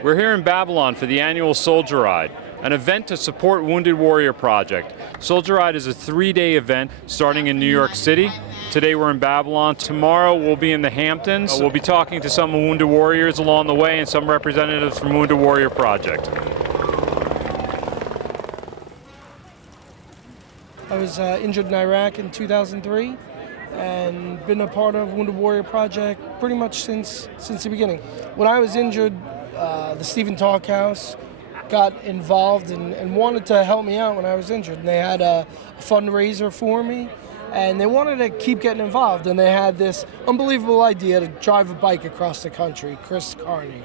We're here in Babylon for the annual Soldier Ride, an event to support Wounded Warrior Project. Soldier Ride is a 3-day event starting in New York City. Today we're in Babylon. Tomorrow we'll be in the Hamptons. We'll be talking to some Wounded Warriors along the way and some representatives from Wounded Warrior Project. I was injured in Iraq in 2003 and been a part of Wounded Warrior Project pretty much since the beginning. When I was injured, the Stephen Talk House got involved and wanted to help me out when I was injured. And they had a fundraiser for me, and they wanted to keep getting involved. And they had this unbelievable idea to drive a bike across the country, Chris Carney.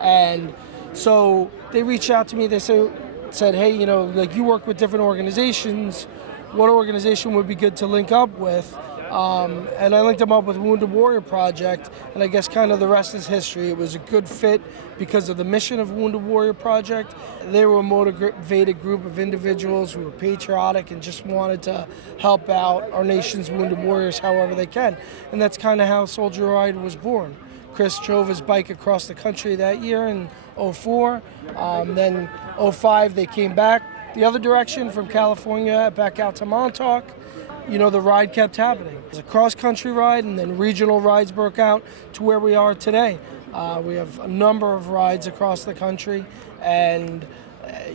And so they reached out to me. They said, hey, you know, like you work with different organizations. What organization would be good to link up with? And I linked them up with Wounded Warrior Project, and I guess kind of the rest is history. It was a good fit because of the mission of Wounded Warrior Project. They were a motivated group of individuals who were patriotic and just wanted to help out our nation's wounded warriors however they can. And that's kind of how Soldier Ride was born. Chris drove his bike across the country that year in '04. Then '05 they came back the other direction from California back out to Montauk. You know, the ride kept happening. It was a cross-country ride, and then regional rides broke out to where we are today. We have a number of rides across the country and,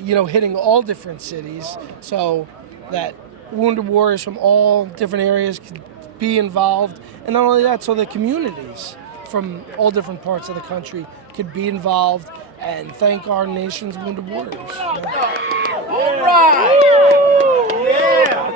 you know, hitting all different cities so that wounded warriors from all different areas could be involved. And not only that, so the communities from all different parts of the country could be involved and thank our nation's wounded warriors. You know? All right! Yeah!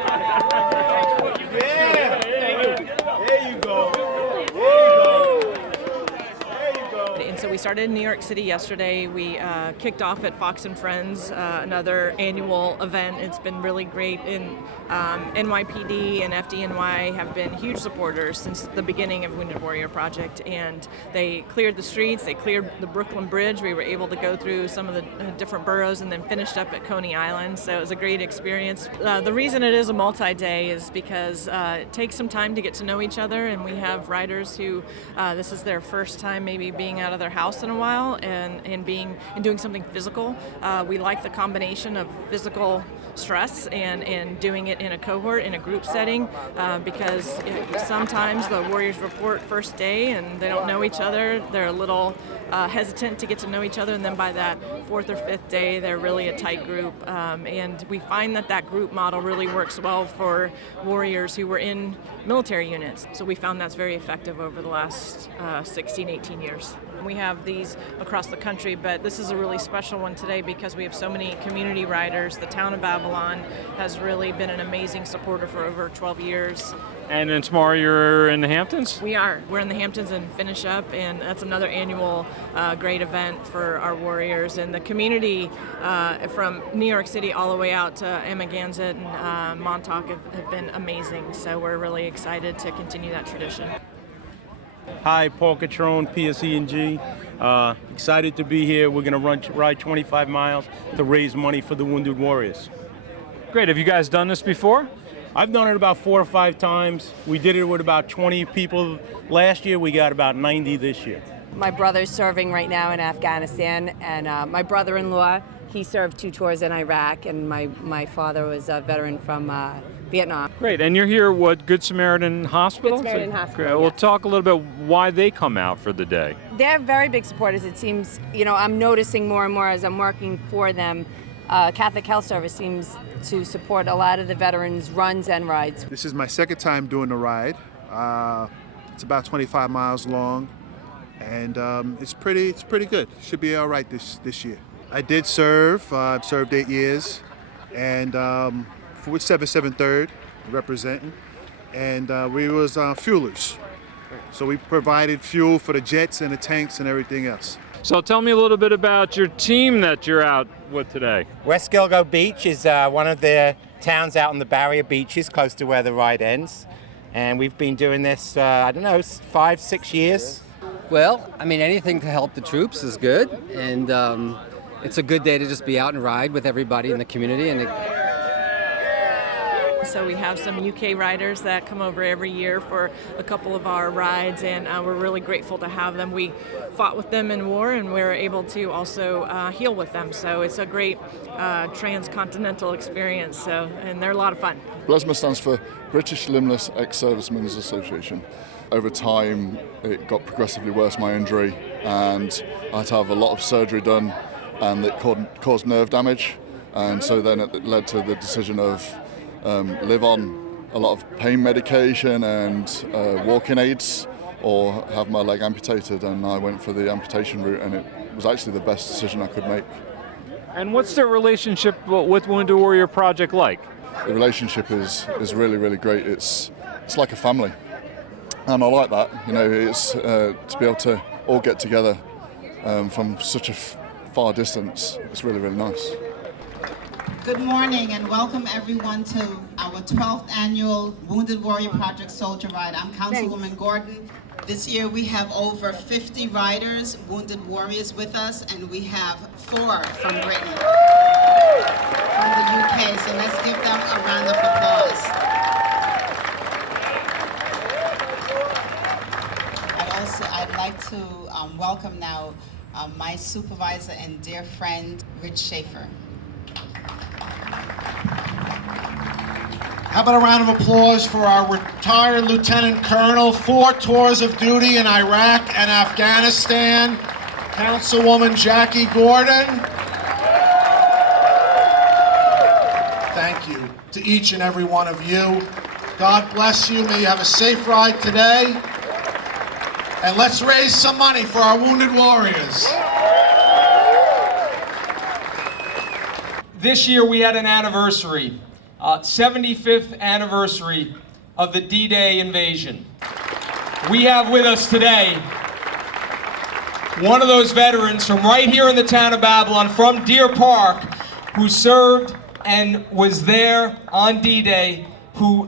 So we started in New York City yesterday. We kicked off at Fox and Friends, another annual event. It's been really great. And NYPD and FDNY have been huge supporters since the beginning of Wounded Warrior Project. And they cleared the streets, they cleared the Brooklyn Bridge. We were able to go through some of the different boroughs and then finished up at Coney Island. So it was a great experience. The reason it is a multi-day is because it takes some time to get to know each other. And we have riders who this is their first time maybe being out of their house in a while and doing something physical. We like the combination of physical stress and doing it in a cohort, in a group setting, because sometimes the warriors report first day and they don't know each other. They're a little hesitant to get to know each other, and then by that 4th or 5th day they're really a tight group, and we find that group model really works well for warriors who were in military units. So we found that's very effective over the last 18 years. We have these across the country, but this is a really special one today because we have so many community riders. The town of Babylon has really been an amazing supporter for over 12 years. And then tomorrow you're in the Hamptons? We are. We're in the Hamptons and finish up, and that's another annual great event for our warriors. And the community from New York City all the way out to Amagansett and Montauk have been amazing. So we're really excited to continue that tradition. Hi, Paul Catrone, PSE&G. Excited to be here. We're going to ride 25 miles to raise money for the Wounded Warriors. Great. Have you guys done this before? I've done it about 4 or 5 times. We did it with about 20 people last year. We got about 90 this year. My brother's serving right now in Afghanistan, and my brother-in-law, he served 2 tours in Iraq, and my father was a veteran from Vietnam. Great, and you're here, Good Samaritan Hospital? Good Samaritan Hospital, Great. Well, talk a little bit why they come out for the day. They're very big supporters. It seems, you know, I'm noticing more and more as I'm working for them. Catholic Health Service seems to support a lot of the veterans' runs and rides. This is my second time doing the ride. It's about 25 miles long, and it's pretty good. Should be all right this year. I did serve. I've served 8 years, and with 773rd representing, and we was fuelers. So we provided fuel for the jets and the tanks and everything else. So tell me a little bit about your team that you're out with today. West Gilgo Beach is one of the towns out on the barrier beaches close to where the ride ends. And we've been doing this, 5, 6 years. Well, I mean, anything to help the troops is good. And it's a good day to just be out and ride with everybody in the community. And So we have some UK riders that come over every year for a couple of our rides, and we're really grateful to have them. We fought with them in war, and we're able to also heal with them. So it's a great transcontinental experience. So, and they're a lot of fun. BLESMA stands for British Limbless Ex-Servicemen's Association. Over time, it got progressively worse, my injury, and I had to have a lot of surgery done, and it caused nerve damage. And so then it led to the decision of live on a lot of pain medication and walking aids, or have my leg amputated, and I went for the amputation route, and it was actually the best decision I could make. And what's the relationship with Wounded Warrior Project like? The relationship is really, really great. It's like a family, and I like that. You know, it's to be able to all get together from such a far distance. It's really, really nice. Good morning and welcome everyone to our 12th annual Wounded Warrior Project Soldier Ride. I'm Councilwoman Gordon. This year we have over 50 riders, Wounded Warriors with us, and we have 4 from Britain, from the UK, so let's give them a round of applause. I'd like to welcome now my supervisor and dear friend, Rich Schaefer. How about a round of applause for our retired Lieutenant Colonel, 4 tours of duty in Iraq and Afghanistan, Councilwoman Jackie Gordon. Thank you to each and every one of you. God bless you. May you have a safe ride today. And let's raise some money for our wounded warriors. This year we had an anniversary. 75th anniversary of the D-Day invasion. We have with us today one of those veterans from right here in the town of Babylon, from Deer Park, who served and was there on D-Day, who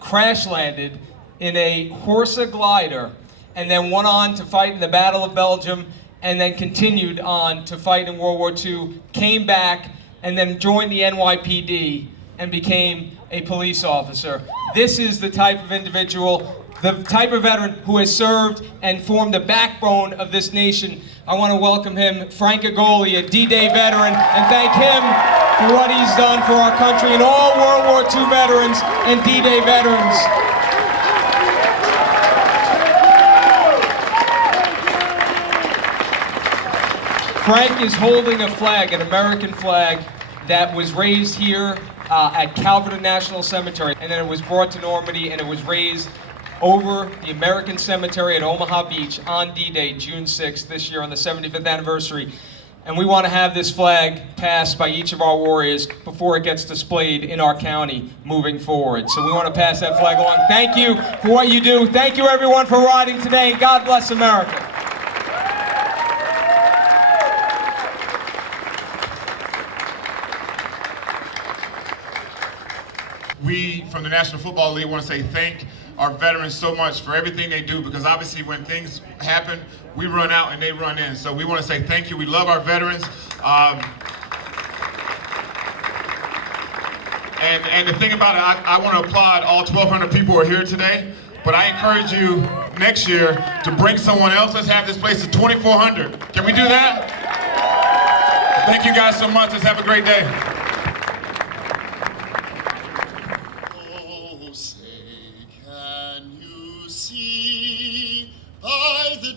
crash landed in a Horsa glider, and then went on to fight in the Battle of Belgium, and then continued on to fight in World War II, came back, and then joined the NYPD and became a police officer. This is the type of individual, the type of veteran who has served and formed the backbone of this nation. I want to welcome him, Frank Agoli, a D-Day veteran, and thank him for what he's done for our country and all World War II veterans and D-Day veterans. Frank is holding a flag, an American flag, that was raised here at Calverton National Cemetery, and then it was brought to Normandy, and it was raised over the American Cemetery at Omaha Beach on D-Day, June 6th, this year on the 75th anniversary. And we want to have this flag passed by each of our warriors before it gets displayed in our county moving forward. So we want to pass that flag along. Thank you for what you do. Thank you everyone for riding today, and God bless America. We, from the National Football League, want to say thank our veterans so much for everything they do, because obviously when things happen, we run out and they run in. So we want to say thank you. We love our veterans. And the thing about it, I want to applaud all 1,200 people who are here today, but I encourage you next year to bring someone else. Let's have this place at 2,400. Can we do that? Thank you guys so much. Let's have a great day.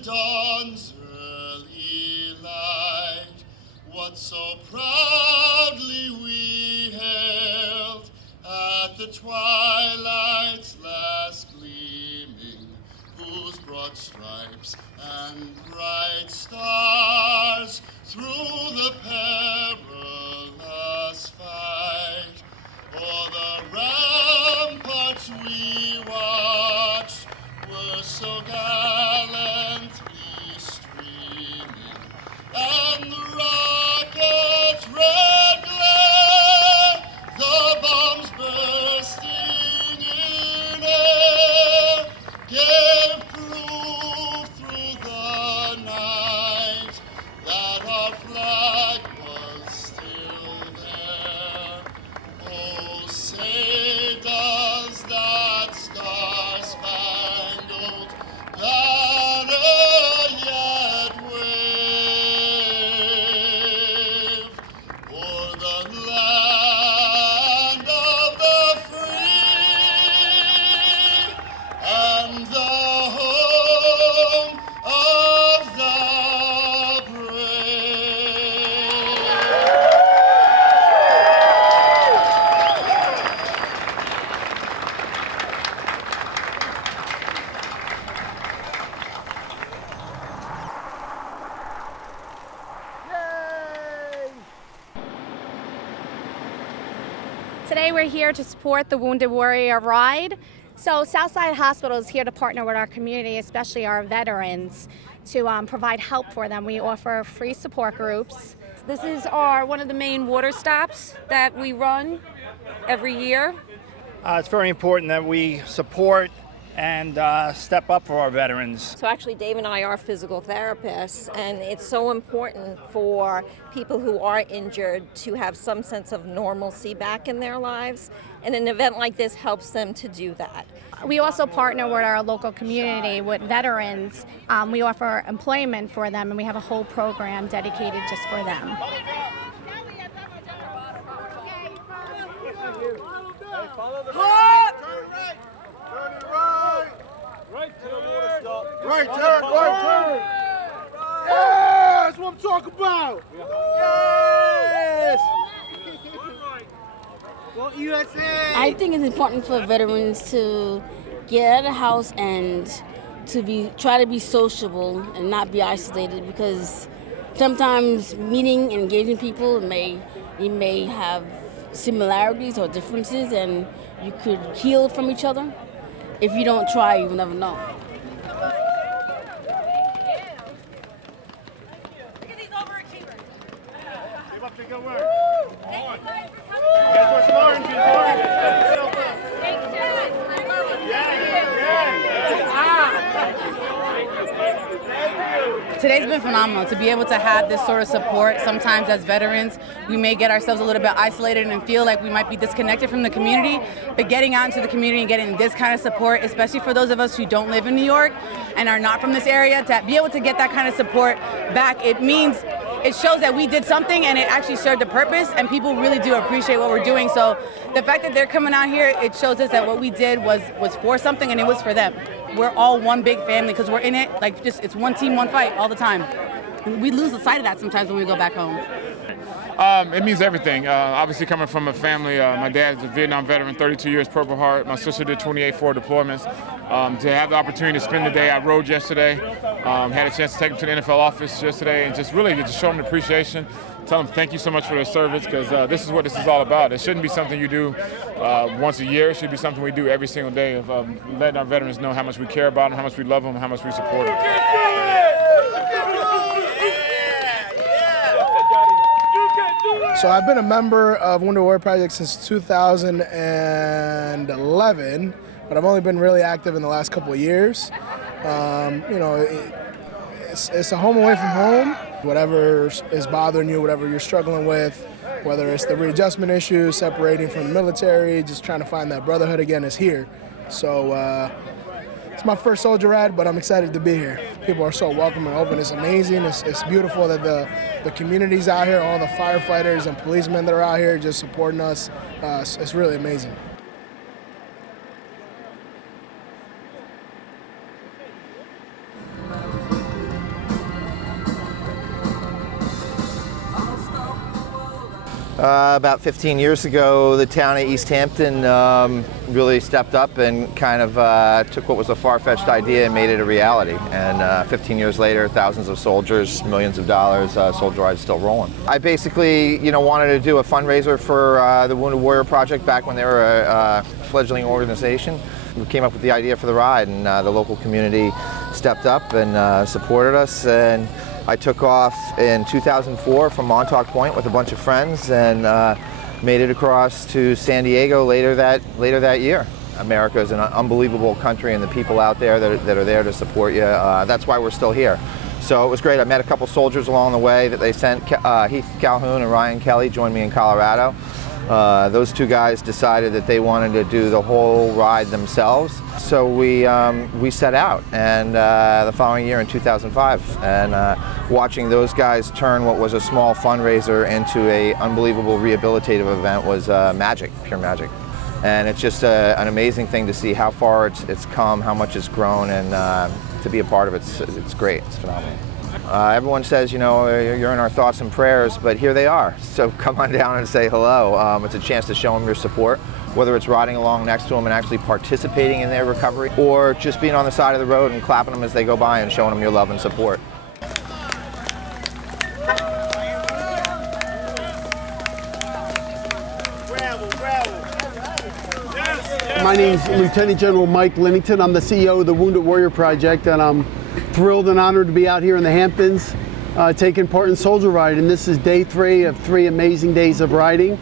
Dawn's early light, what so proudly we hailed at the twilight's last gleaming, whose broad stripes and bright stars through the perilous fight o'er the ramparts we watched were so gallantly streaming, and the rocket's red glare, the bombs bursting in air, gave proof through the night that our flag was Today we're here to support the Wounded Warrior Ride. So Southside Hospital is here to partner with our community, especially our veterans, to provide help for them. We offer free support groups. This is one of the main water stops that we run every year. It's very important that we support and step up for our veterans. So actually Dave and I are physical therapists, and it's so important for people who are injured to have some sense of normalcy back in their lives, and an event like this helps them to do that. We also partner with our local community, with veterans. We offer employment for them, and we have a whole program dedicated just for them. Right turn, right turn. Yeah, that's what I'm talking about. Yes. Go USA. I think it's important for veterans to get out of the house and to try to be sociable and not be isolated, because sometimes meeting and engaging people you may have similarities or differences, and you could heal from each other. If you don't try, you will never know. Today's been phenomenal to be able to have this sort of support. Sometimes as veterans, we may get ourselves a little bit isolated and feel like we might be disconnected from the community, but getting out into the community and getting this kind of support, especially for those of us who don't live in New York and are not from this area, to be able to get that kind of support back, it shows that we did something and it actually served a purpose, and people really do appreciate what we're doing. So the fact that they're coming out here, it shows us that what we did was for something, and it was for them. We're all one big family because we're in it, it's one team, one fight all the time. We lose the sight of that sometimes when we go back home. It means everything. Obviously coming from a family, my dad's a Vietnam veteran, 32 years Purple Heart. My sister did 28 forward deployments. To have the opportunity to spend the day, I rode yesterday, had a chance to take them to the NFL office yesterday, and just show them the appreciation. Tell them thank you so much for their service, because this is what this is all about. It shouldn't be something you do once a year. It should be something we do every single day, of letting our veterans know how much we care about them, how much we love them, how much we support them. So I've been a member of Wounded Warrior Project since 2011, but I've only been really active in the last couple of years. It's a home away from home. Whatever is bothering you, whatever you're struggling with, whether it's the readjustment issues, separating from the military, just trying to find that brotherhood again, is here. So it's my first soldier ride, but I'm excited to be here. People are so welcome and open. It's amazing. It's beautiful that the community's out here, all the firefighters and policemen that are out here just supporting us. It's really amazing. About 15 years ago, the town of East Hampton really stepped up and kind of took what was a far-fetched idea and made it a reality. And 15 years later, thousands of soldiers, millions of dollars, Soldier Ride's still rolling. I basically, wanted to do a fundraiser for the Wounded Warrior Project back when they were a fledgling organization. We came up with the idea for the ride, and the local community stepped up and supported us. And I took off in 2004 from Montauk Point with a bunch of friends and made it across to San Diego later that year. America is an unbelievable country, and the people out there that are there to support you, that's why we're still here. So it was great. I met a couple soldiers along the way that they sent. Heath Calhoun and Ryan Kelly joined me in Colorado. Those two guys decided that they wanted to do the whole ride themselves. So we set out, and the following year in 2005, and watching those guys turn what was a small fundraiser into an unbelievable rehabilitative event was magic, pure magic. And it's just an amazing thing to see how far it's come, how much it's grown, and to be a part of it, it's great, it's phenomenal. Everyone says, you're in our thoughts and prayers, but here they are. So come on down and say hello. It's a chance to show them your support, whether it's riding along next to them and actually participating in their recovery, or just being on the side of the road and clapping them as they go by and showing them your love and support. Gravel, gravel. My name's Lieutenant General Mike Linnington. I'm the CEO of the Wounded Warrior Project, and I'm thrilled and honored to be out here in the Hamptons taking part in Soldier Ride. And this is day 3 of 3 amazing days of riding.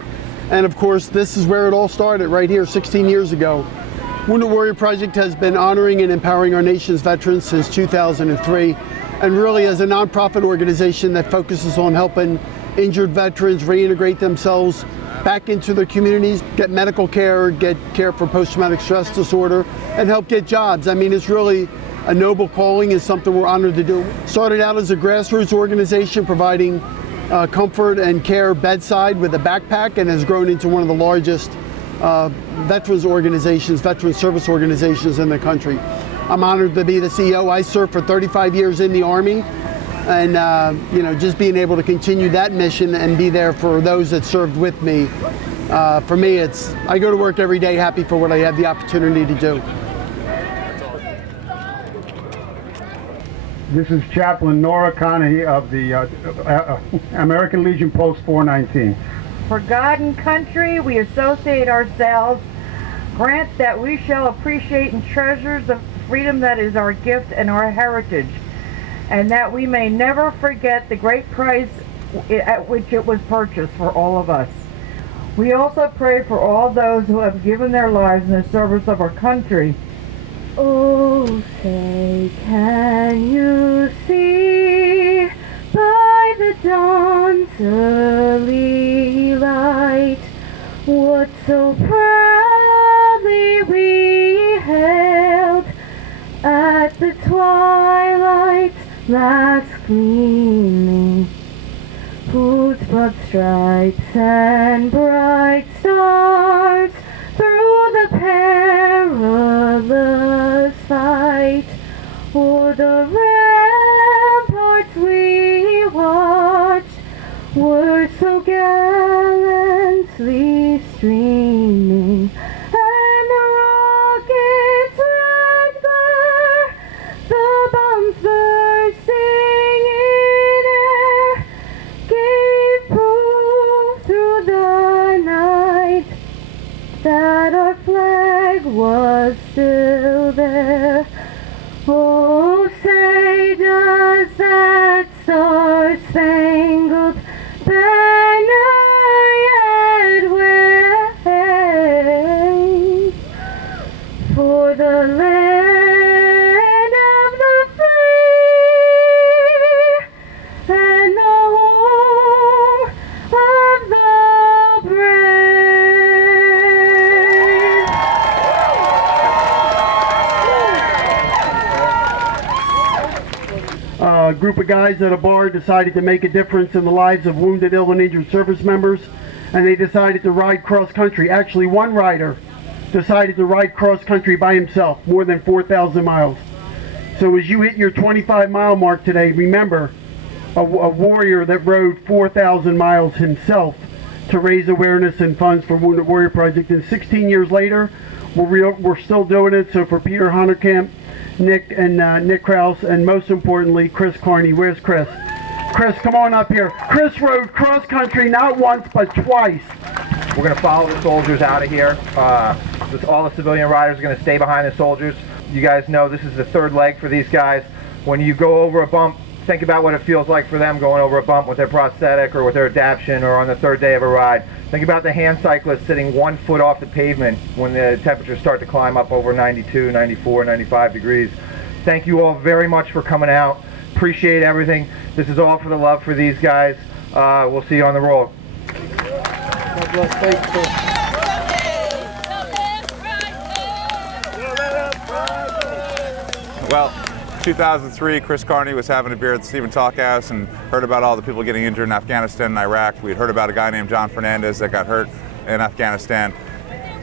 And of course, this is where it all started, right here 16 years ago. Wounded Warrior Project has been honoring and empowering our nation's veterans since 2003, and really as a nonprofit organization that focuses on helping injured veterans reintegrate themselves back into their communities, get medical care, get care for post-traumatic stress disorder, and help get jobs. I mean, it's really a noble calling and something we're honored to do. Started out as a grassroots organization providing comfort and care bedside with a backpack, and has grown into one of the largest veterans organizations, veteran service organizations in the country. I'm honored to be the CEO. I served for 35 years in the Army, and just being able to continue that mission and be there for those that served with me. For me, I go to work every day happy for what I have the opportunity to do. This is Chaplain Nora Carney of the American Legion Post 419. For God and country, we associate ourselves. Grant that we shall appreciate and treasure the freedom that is our gift and our heritage, and that we may never forget the great price at which it was purchased for all of us. We also pray for all those who have given their lives in the service of our country. Oh, say, can you see by the dawn's early light what so proudly we hailed at the twilight's last gleaming, whose broad stripes and bright stars through the perilous fight o'er the ramparts we watched were so gallantly streaming, and the rockets' red glare, the bombs bursting in air, gave proof through the night that our flag was still there. Oh, say, does that star-spangled banner yet wave for the land of the free and the home of the brave? A group of guys at a bar decided to make a difference in the lives of wounded, ill, and injured service members, and they decided to ride cross-country. Actually, one rider decided to ride cross-country by himself, more than 4,000 miles. So as you hit your 25-mile mark today, remember a warrior that rode 4,000 miles himself to raise awareness and funds for Wounded Warrior Project. And 16 years later, we're still doing it. So for Peter Honderkamp, Nick Krause, and most importantly, Chris Carney. Where's Chris? Chris, come on up here. Chris rode cross country not once, but twice. We're going to follow the soldiers out of here. All the civilian riders are going to stay behind the soldiers. You guys know this is the third leg for these guys. When you go over a bump, think about what it feels like for them going over a bump with their prosthetic or with their adaption or on the third day of a ride. Think about the hand cyclist sitting 1 foot off the pavement when the temperatures start to climb up over 92, 94, 95 degrees. Thank you all very much for coming out. Appreciate everything. This is all for the love for these guys. We'll see you on the road. God bless. Thanks, Well, 2003, Chris Carney was having a beer at the Stephen Talkhouse and heard about all the people getting injured in Afghanistan and Iraq. We had heard about a guy named John Fernandez that got hurt in Afghanistan.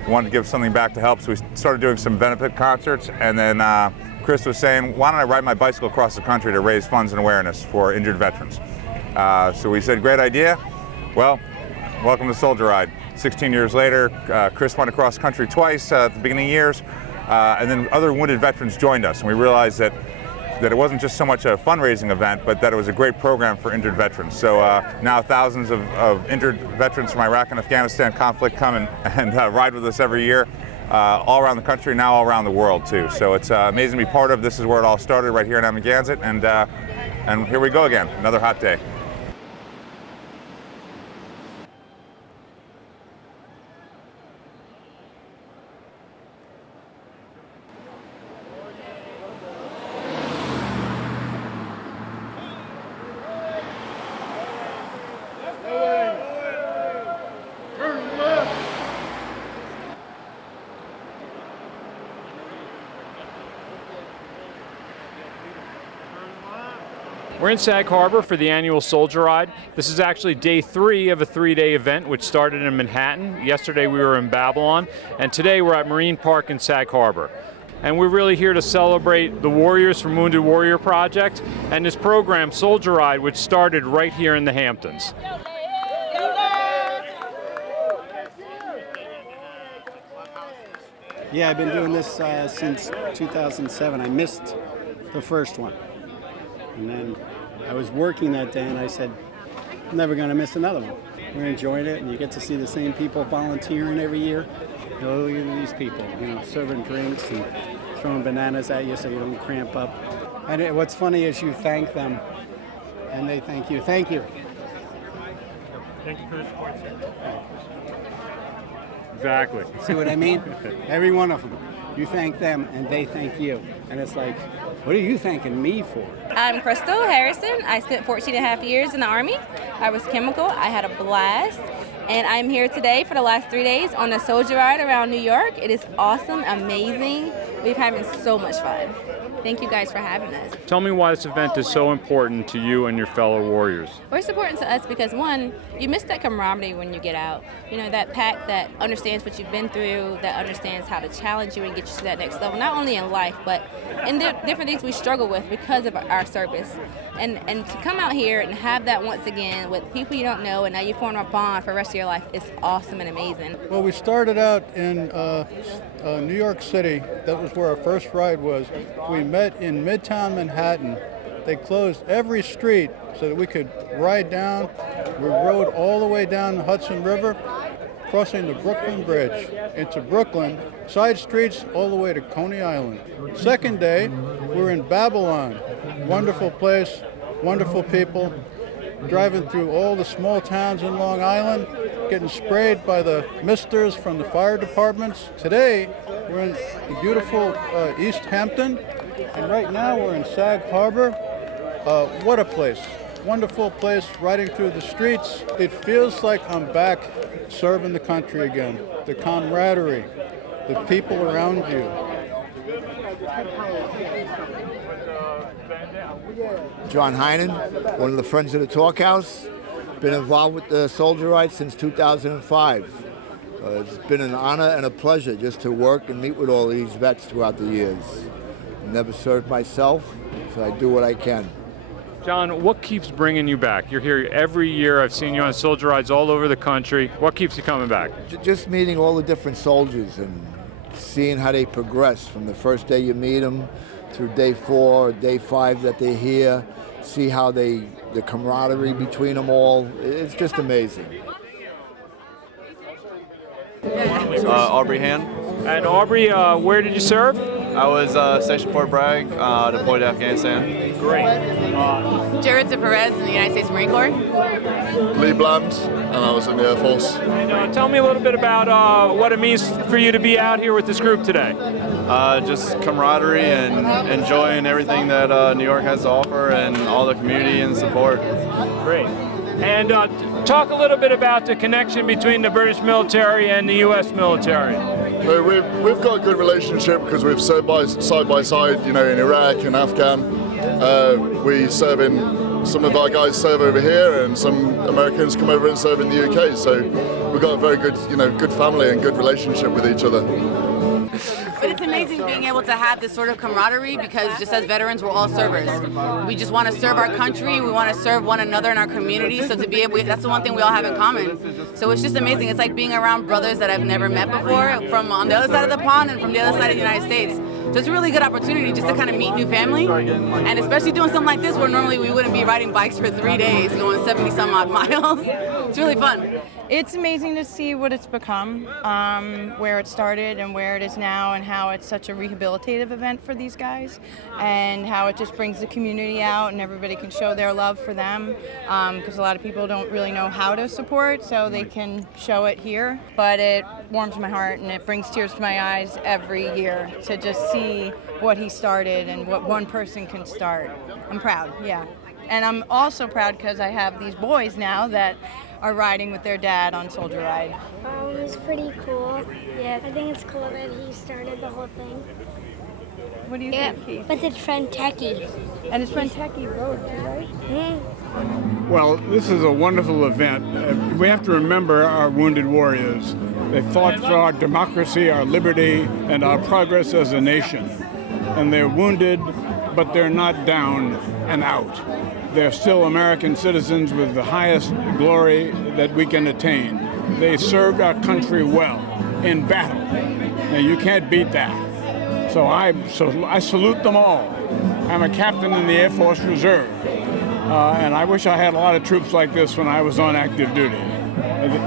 We wanted to give something back to help, so we started doing some benefit concerts, and then Chris was saying, why don't I ride my bicycle across the country to raise funds and awareness for injured veterans? So we said, great idea. Well, welcome to Soldier Ride. 16 years later, Chris went across country twice at the beginning of years, and then other wounded veterans joined us, and we realized that it wasn't just so much a fundraising event, but that it was a great program for injured veterans. So now thousands of injured veterans from Iraq and Afghanistan conflict come and ride with us every year. all around the country, now all around the world too. So it's amazing to be part of. This is where it all started, right here in Amagansett, and here we go again, another hot day. We're in Sag Harbor for the annual Soldier Ride. This is actually day 3 of a 3-day event which started in Manhattan. Yesterday we were in Babylon, and today we're at Marine Park in Sag Harbor. And we're really here to celebrate the warriors from Wounded Warrior Project and this program, Soldier Ride, which started right here in the Hamptons. Yeah, I've been doing this since 2007. I missed the first one. And then I was working that day and I said, I'm never going to miss another one. We're enjoying it, and you get to see the same people volunteering every year. You know, look at these people, you know, serving drinks and throwing bananas at you so you don't cramp up. And what's funny is you thank them and they thank you. Thank you. Thank you for the support. Exactly. See what I mean? Every one of them. You thank them and they thank you. And it's like, what are you thanking me for? I'm Crystal Harrison. I spent 14 and a half years in the Army. I was chemical. I had a blast. And I'm here today for the last 3 days on a soldier ride around New York. It is awesome, amazing. We've having so much fun. Thank you guys for having us. Tell me why this event is so important to you and your fellow warriors. Well, it's important to us because, one, you miss that camaraderie when you get out. You know, that pack that understands what you've been through, that understands how to challenge you and get you to that next level, not only in life, but in the different things we struggle with because of our service. And to come out here and have that once again with people you don't know, and now you form a bond for the rest of your life, is awesome and amazing. Well, we started out in New York City. That was where our first ride was. We met in Midtown Manhattan. They closed every street so that we could ride down. We rode all the way down the Hudson River, crossing the Brooklyn Bridge into Brooklyn, side streets all the way to Coney Island. Second day, we're in Babylon. Wonderful place, wonderful people, driving through all the small towns in Long Island, getting sprayed by the misters from the fire departments. Today, we're in the beautiful East Hampton, and right now we're in Sag Harbor. What a place. Wonderful place, riding through the streets. It feels like I'm back serving the country again. The camaraderie, the people around you. John Heinen, one of the Friends of the Talk House. Been involved with the Soldier Ride since 2005. It's been an honor and a pleasure just to work and meet with all these vets throughout the years. Never served myself, so I do what I can. John, what keeps bringing you back? You're here every year. I've seen you on soldier rides all over the country. What keeps you coming back? Just meeting all the different soldiers and seeing how they progress from the first day you meet them through day 4, day 5 that they're here, see how the camaraderie between them all. It's just amazing. Aubrey Han. And Aubrey, where did you serve? I was stationed Fort Bragg, deployed to Afghanistan. Great. Jared Perez in the United States Marine Corps. Lee Bland, and I was in the Air Force. And, tell me a little bit about what it means for you to be out here with this group today. Just camaraderie and enjoying everything that New York has to offer and all the community and support. Great. And talk a little bit about the connection between the British military and the U.S. military. We've got a good relationship because we've served side by side, you know, in Iraq and Afghan. We serve in, some of our guys serve over here, and some Americans come over and serve in the UK. So we've got a very good, you know, good family and good relationship with each other. But it's amazing being able to have this sort of camaraderie because just as veterans, we're all servers. We just want to serve our country. We want to serve one another in our community. So to be able, that's the one thing we all have in common. So it's just amazing. It's like being around brothers that I've never met before from on the other side of the pond and from the other side of the United States. So it's a really good opportunity just to kind of meet new family, and especially doing something like this where normally we wouldn't be riding bikes for 3 days, going 70 some odd miles. It's really fun. It's amazing to see what it's become, where it started and where it is now, and how it's such a rehabilitative event for these guys, and how it just brings the community out and everybody can show their love for them, because a lot of people don't really know how to support, so they can show it here. But it warms my heart and it brings tears to my eyes every year to just see what he started and what one person can start. I'm proud, yeah. And I'm also proud because I have these boys now that are riding with their dad on Soldier Ride. It's pretty cool. Yeah, I think it's cool that he started the whole thing. What do you think, Keith? With his friend Techie. And his friend Techie rode too, right? Well, this is a wonderful event. We have to remember our wounded warriors. They fought for our democracy, our liberty, and our progress as a nation. And they're wounded, but they're not down and out. They're still American citizens with the highest glory that we can attain. They served our country well in battle, and you can't beat that. So I salute them all. I'm a captain in the Air Force Reserve, and I wish I had a lot of troops like this when I was on active duty.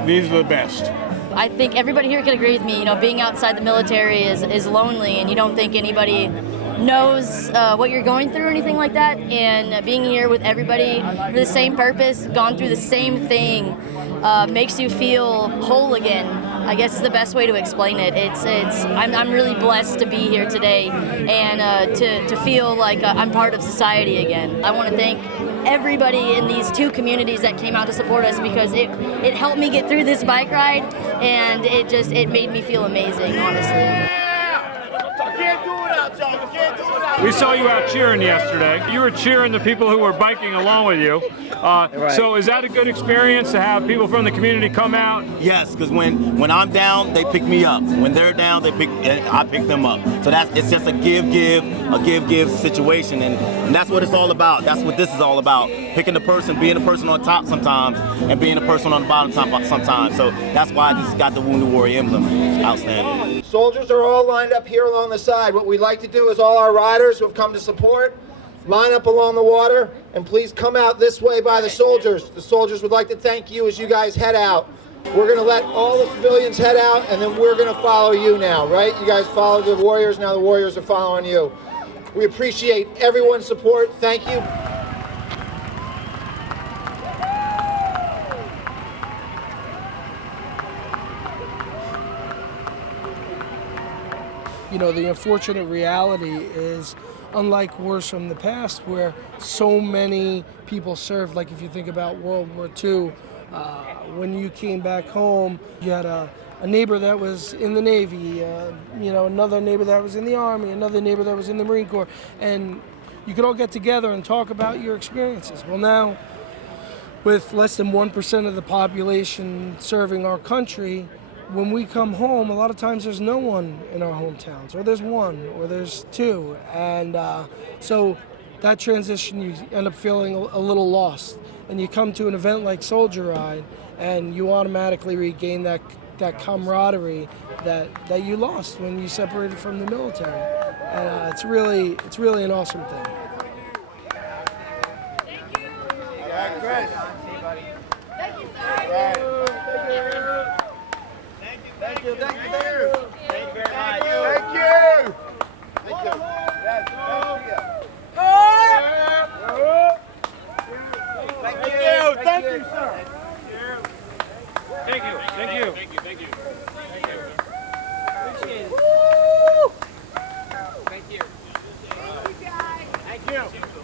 These are the best. I think everybody here can agree with me. You know, being outside the military is lonely, and you don't think anybody knows what you're going through or anything like that, and being here with everybody for the same purpose, gone through the same thing, makes you feel whole again. I guess is the best way to explain it. I'm really blessed to be here today and to feel like I'm part of society again. I want to thank everybody in these two communities that came out to support us, because it helped me get through this bike ride, and it made me feel amazing, honestly. We saw you out cheering yesterday. You were cheering the people who were biking along with you. So is that a good experience to have people from the community come out? Yes, because when I'm down, they pick me up. When they're down, I pick them up. So it's just a give situation, and that's what it's all about. That's what this is all about. Picking the person, being the person on top sometimes, and being the person on the bottom sometimes. So that's why this has got the Wounded Warrior emblem. It's outstanding. Soldiers are all lined up here along the side. What we'd like to do is all our riders who have come to support, line up along the water, and please come out this way by the soldiers. The soldiers would like to thank you as you guys head out. We're going to let all the civilians head out, and then we're going to follow you now, right? You guys follow the warriors, now the warriors are following you. We appreciate everyone's support. Thank you. You know, the unfortunate reality is, unlike wars from the past where so many people served, like if you think about World War II, when you came back home, you had a neighbor that was in the Navy, another neighbor that was in the Army, another neighbor that was in the Marine Corps, and you could all get together and talk about your experiences. Well, now, with less than 1% of the population serving our country, when we come home, a lot of times there's no one in our hometowns, or there's one, or there's two, and so that transition, you end up feeling a little lost. And you come to an event like Soldier Ride, and you automatically regain that camaraderie that you lost when you separated from the military. And it's really an awesome thing. Thank you. All right, Chris. Thank you, sir. All right. Thank you. Thank you very much. Thank you. Thank you. Thank you, sir. Thank you. Thank you. Appreciate it. Thank you. Thank you, guys. Thank you.